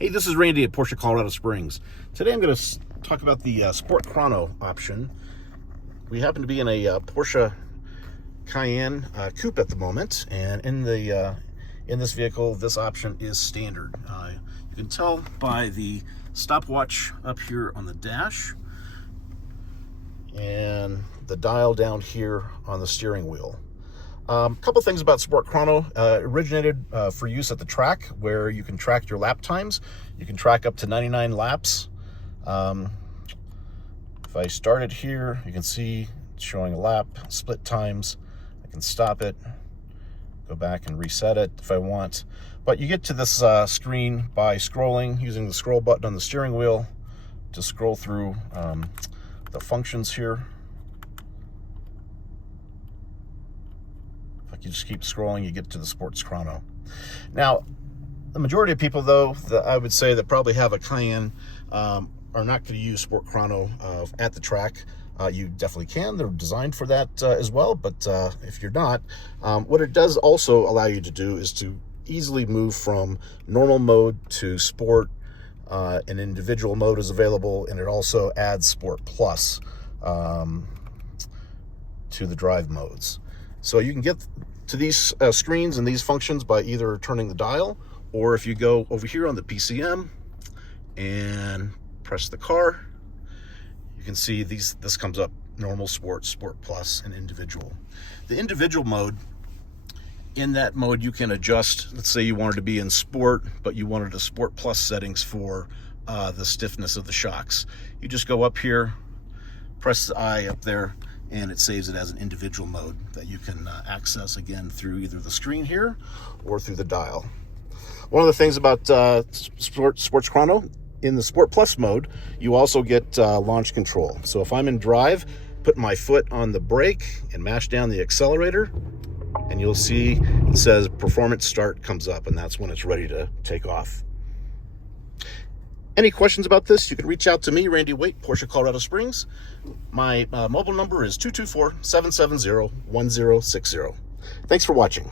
Hey, this is Randy at Porsche Colorado Springs. Today I'm going to talk about the Sport Chrono option. We happen to be in a Porsche Cayenne coupe at the moment, and in this vehicle, this option is standard. You can tell by the stopwatch up here on the dash and the dial down here on the steering wheel. A couple things about Sport Chrono. Originated for use at the track, where you can track your lap times. You can track up to 99 laps. If I start it here, you can see it's showing a lap, split times. I can stop it, go back and reset it if I want. But you get to this screen by scrolling, using the scroll button on the steering wheel to scroll through the functions here. You just keep scrolling, you get to the Sports Chrono. Now, the majority of people, though, that I would say that probably have a Cayenne are not going to use Sport Chrono at the track. You definitely can. They're designed for that as well, but if you're not, what it does also allow you to do is to easily move from normal mode to Sport. An individual mode is available, and it also adds Sport Plus to the drive modes. So you can get to these screens and these functions by either turning the dial, or if you go over here on the PCM and press the car, you can see this comes up: normal, sport, sport plus, and individual. The individual mode, in that mode you can adjust. Let's say you wanted to be in sport, but you wanted a sport plus settings for the stiffness of the shocks. You just go up here, press the I up there, and it saves it as an individual mode that you can access again through either the screen here or through the dial. One of the things about Sports Chrono, in the Sport Plus mode, you also get launch control. So if I'm in drive, put my foot on the brake and mash down the accelerator, and you'll see it says performance start comes up, and that's when it's ready to take off. Any questions about this, you can reach out to me, Randy Waite, Porsche Colorado Springs. My mobile number is 224-770-1060. Thanks for watching.